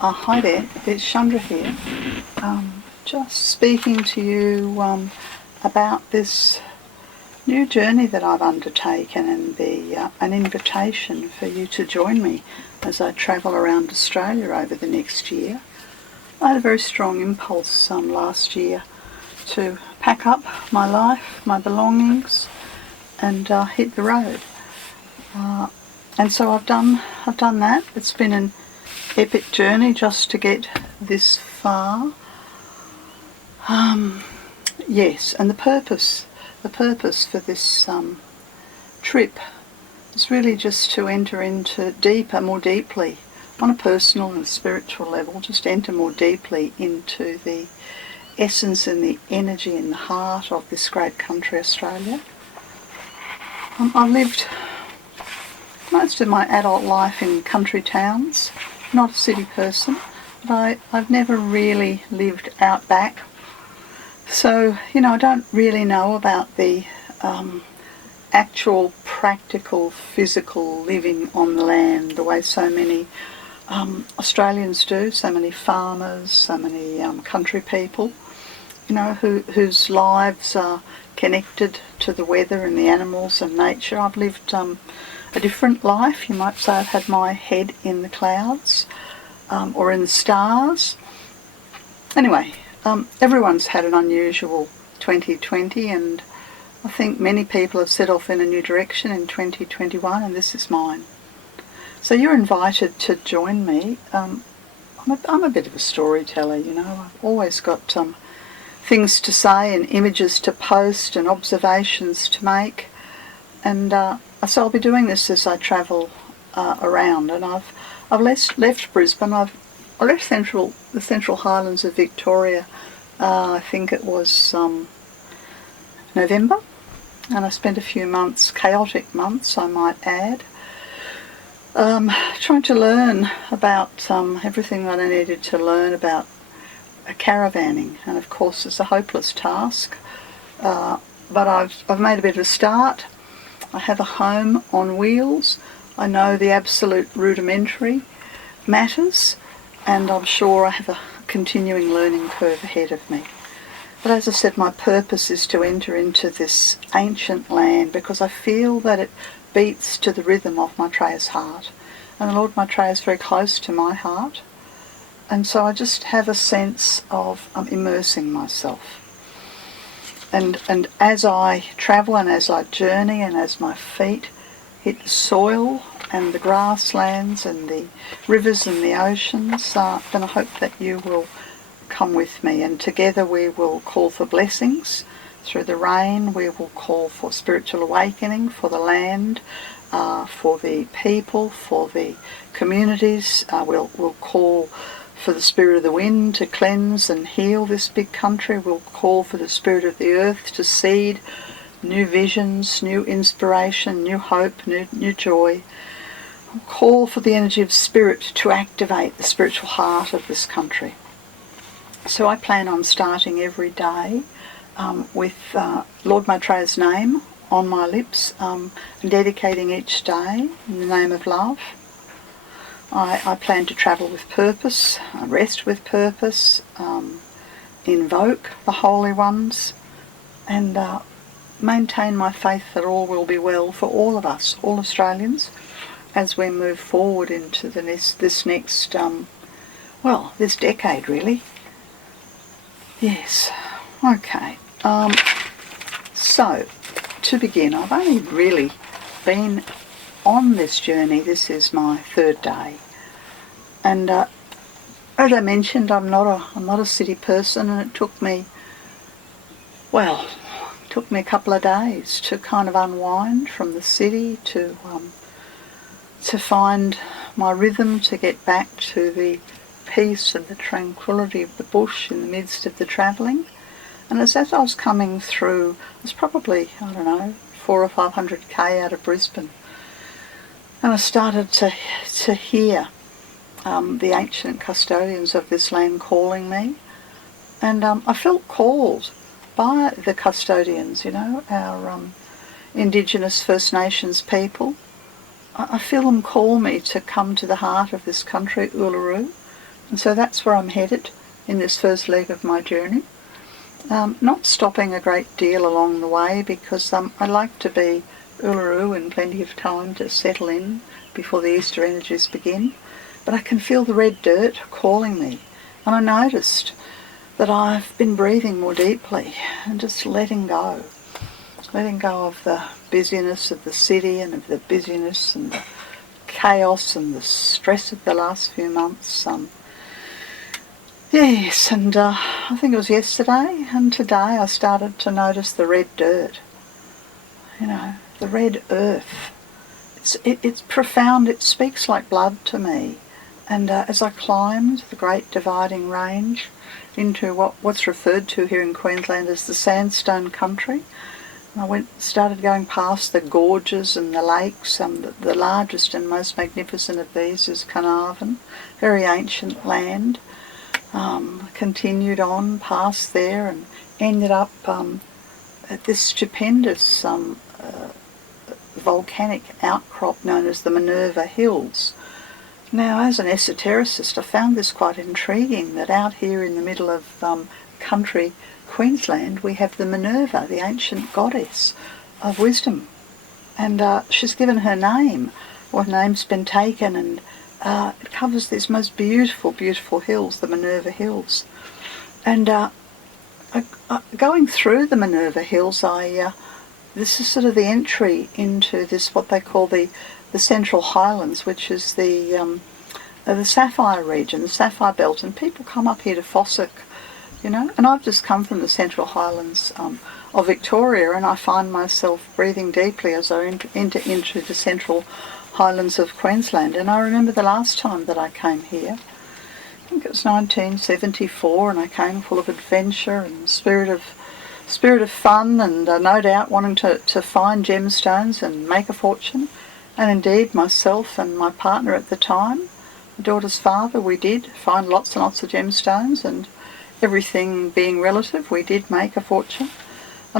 Hi there, it's Chandra here. Just speaking to you about this new journey that I've undertaken and an invitation for you to join me as I travel around Australia over the next year. I had a very strong impulse last year to pack up my life, my belongings, and hit the road. And so I've done that. It's been an epic journey just to get this far. Yes, and the purpose for this trip is really just to enter into more deeply, on a personal and spiritual level, just enter more deeply into the essence and the energy and the heart of this great country, Australia. I've lived most of my adult life in country towns, not a city person, but I've never really lived out back. So, I don't really know about the actual practical, physical living on the land the way so many Australians do, so many farmers, so many country people, whose lives are connected to the weather and the animals and nature. I've lived a different life. You might say I've had my head in the clouds or in the stars. Anyway, everyone's had an unusual 2020, and I think many people have set off in a new direction in 2021, and this is mine. So you're invited to join me. I'm a bit of a storyteller, I've always got things to say and images to post and observations to make, and so I'll be doing this as I travel around. And I've left Brisbane. I left the Central Highlands of Victoria. I think it was November, and I spent a few months, chaotic months, I might add, trying to learn about everything that I needed to learn about caravanning. And of course, it's a hopeless task, but I've made a bit of a start. I have a home on wheels. I know the absolute rudimentary matters, and I'm sure I have a continuing learning curve ahead of me. But as I said, my purpose is to enter into this ancient land because I feel that it beats to the rhythm of Maitreya's heart. And the Lord Maitreya is very close to my heart. And so I just have a sense of immersing myself. And as I travel and as I journey and as my feet hit the soil and the grasslands and the rivers and the oceans, then I hope that you will come with me, and together we will call for blessings through the rain. We will call for spiritual awakening for the land, for the people, for the communities. We'll call for the spirit of the wind to cleanse and heal this big country. We'll call for the spirit of the earth to seed new visions, new inspiration, new hope, new joy. We'll call for the energy of spirit to activate the spiritual heart of this country. So I plan on starting every day with Lord Maitreya's name on my lips, and dedicating each day in the name of love. I plan to travel with purpose, rest with purpose, invoke the holy ones, and maintain my faith that all will be well for all of us, all Australians, as we move forward into this next, this decade really. Yes, okay. So, to begin, I've only really been on this journey. This is my third day, and as I mentioned, I'm not a city person, and it took me a couple of days to kind of unwind from the city, to find my rhythm, to get back to the peace and the tranquility of the bush in the midst of the travelling. And as I was coming through, it was probably, 400 or 500k out of Brisbane, and I started to hear the ancient custodians of this land calling me, and I felt called by the custodians, our Indigenous First Nations people. I feel them call me to come to the heart of this country, Uluru, And so that's where I'm headed in this first leg of my journey. Not stopping a great deal along the way, because I like to be Uluru in plenty of time to settle in before the Easter energies begin. But I can feel the red dirt calling me, and I noticed that I've been breathing more deeply and just letting go of the busyness of the city and of the busyness and the chaos and the stress of the last few months. Yes, and I think it was yesterday and today I started to notice the red dirt, the red earth. It's profound, it speaks like blood to me. And as I climbed the Great Dividing Range into what's referred to here in Queensland as the Sandstone Country, I started going past the gorges and the lakes. The largest and most magnificent of these is Carnarvon, very ancient land. Continued on past there and ended up at this stupendous volcanic outcrop known as the Minerva Hills. Now, as an esotericist, I found this quite intriguing, that out here in the middle of country Queensland we have the Minerva, the ancient goddess of wisdom, and she's given her name, or her name's been taken, and it covers these most beautiful, beautiful hills, the Minerva Hills. And going through the Minerva Hills, this is sort of the entry into this, what they call the Central Highlands, which is the Sapphire region, the Sapphire Belt, and people come up here to Fossick, and I've just come from the Central Highlands of Victoria, and I find myself breathing deeply as I enter into the Central Highlands of Queensland. And I remember the last time that I came here, I think it was 1974, and I came full of adventure and spirit of fun, and no doubt wanting to find gemstones and make a fortune. And indeed, myself and my partner at the time, my daughter's father, we did find lots and lots of gemstones, and everything being relative, we did make a fortune.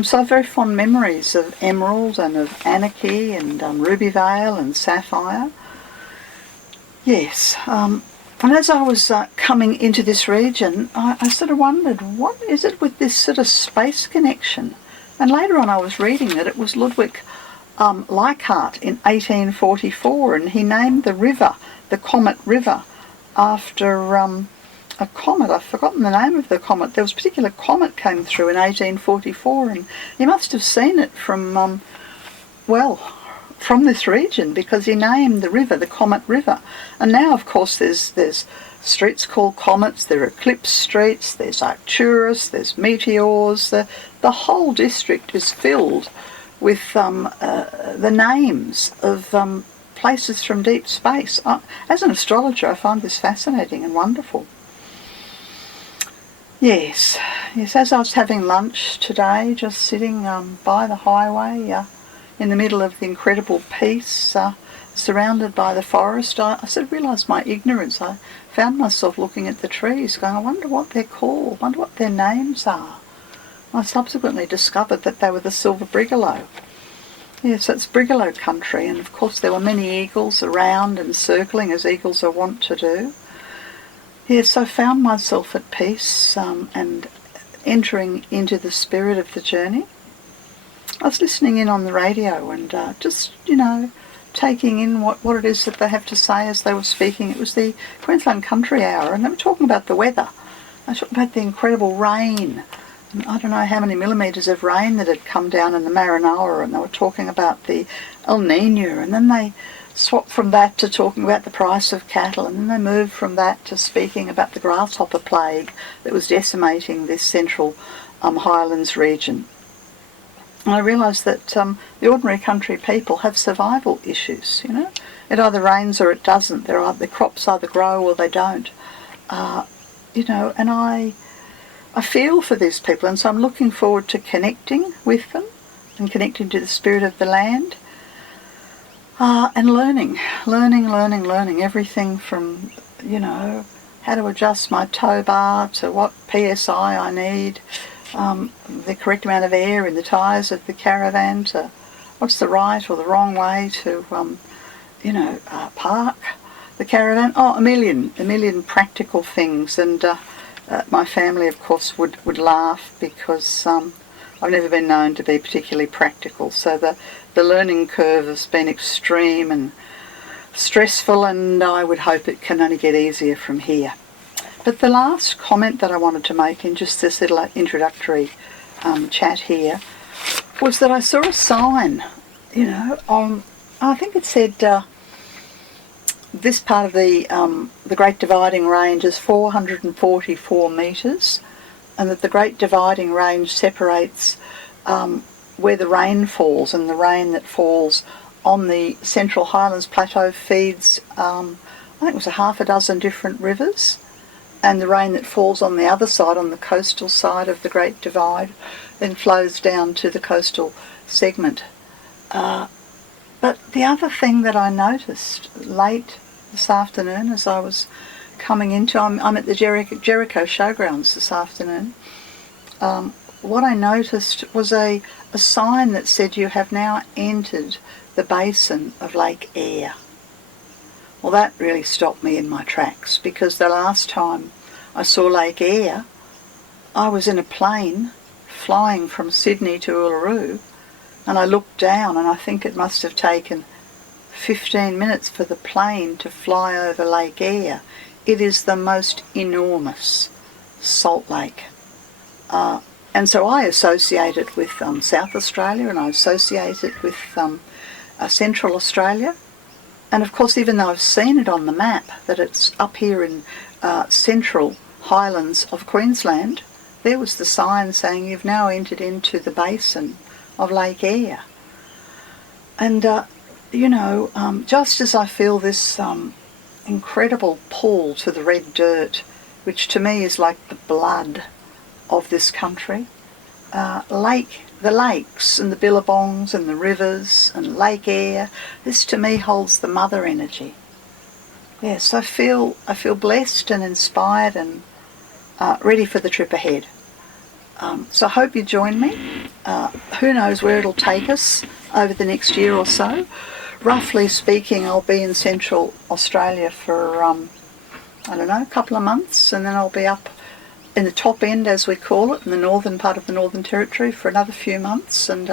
So I have very fond memories of emerald and of anarchy and ruby vale and sapphire. Yes, and as I was coming into this region, I sort of wondered, what is it with this sort of space connection? And later on I was reading that it was Ludwig Leichhardt in 1844, and he named the river, the Comet River, after a comet. I've forgotten the name of the comet. There was a particular comet came through in 1844, and he must have seen it from this region, because he named the river the Comet River. And now, of course, there's streets called comets, there are eclipse streets, there's Arcturus, there's meteors. The whole district is filled with the names of places from deep space. As an astrologer, I find this fascinating and wonderful. Yes, as I was having lunch today, just sitting by the highway in the middle of the incredible peace, surrounded by the forest, I sort of realised my ignorance. I found myself looking at the trees going, I wonder what they're called, I wonder what their names are. I subsequently discovered that they were the silver brigalow. Yes, it's brigalow country, and of course there were many eagles around and circling, as eagles are wont to do. Yes, I found myself at peace and entering into the spirit of the journey. I was listening in on the radio and just, taking in what it is that they have to say as they were speaking. It was the Queensland Country Hour, and they were talking about the weather. They were talking about the incredible rain. And I don't know how many millimetres of rain that had come down in the Maranoa, and they were talking about the El Niño, and then they swapped from that to talking about the price of cattle, and then they moved from that to speaking about the grasshopper plague that was decimating this Central Highlands region. And I realised that the ordinary country people have survival issues, It either rains or it doesn't. The crops either grow or they don't. And I feel for these people, and so I'm looking forward to connecting with them and connecting to the spirit of the land. And learning everything from, how to adjust my tow bar to what PSI I need, the correct amount of air in the tyres of the caravan, to what's the right or the wrong way to, park, the caravan? Oh, a million practical things, and my family, of course, would laugh because I've never been known to be particularly practical. So the learning curve has been extreme and stressful, and I would hope it can only get easier from here. But the last comment that I wanted to make in just this little introductory chat here was that I saw a sign, on, I think it said this part of the Great Dividing Range is 444 metres, and that the Great Dividing Range separates where the rain falls, and the rain that falls on the Central Highlands Plateau feeds, I think it was a half a dozen different rivers, and the rain that falls on the other side, on the coastal side of the Great Divide, then flows down to the coastal segment. But the other thing that I noticed late this afternoon as I was coming into, I'm at the Jericho Showgrounds this afternoon, what I noticed was a sign that said, "You have now entered the basin of Lake Eyre." Well, that really stopped me in my tracks, because the last time I saw Lake Eyre, I was in a plane flying from Sydney to Uluru, and I looked down, and I think it must have taken 15 minutes for the plane to fly over Lake Eyre. It is the most enormous salt lake. And so I associate it with South Australia, and I associate it with Central Australia. And of course, even though I've seen it on the map that it's up here in Central Highlands of Queensland, there was the sign saying you've now entered into the basin of Lake Eyre. And just as I feel this incredible pull to the red dirt, which to me is like the blood of this country, the lakes and the billabongs and the rivers and Lake Eyre, this to me holds the mother energy. Yes, I feel blessed and inspired and ready for the trip ahead. So I hope you join me. Who knows where it'll take us over the next year or so. Roughly speaking, I'll be in Central Australia for, a couple of months, and then I'll be up in the top end, as we call it, in the northern part of the Northern Territory for another few months. And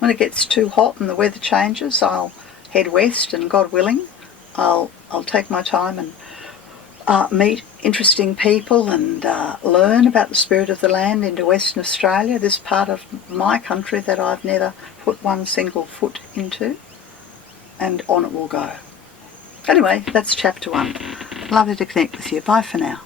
when it gets too hot and the weather changes, I'll head west, and God willing, I'll take my time and meet interesting people and learn about the spirit of the land into Western Australia, this part of my country that I've never put one single foot into, and on it will go. Anyway, that's chapter 1. Lovely to connect with you. Bye for now.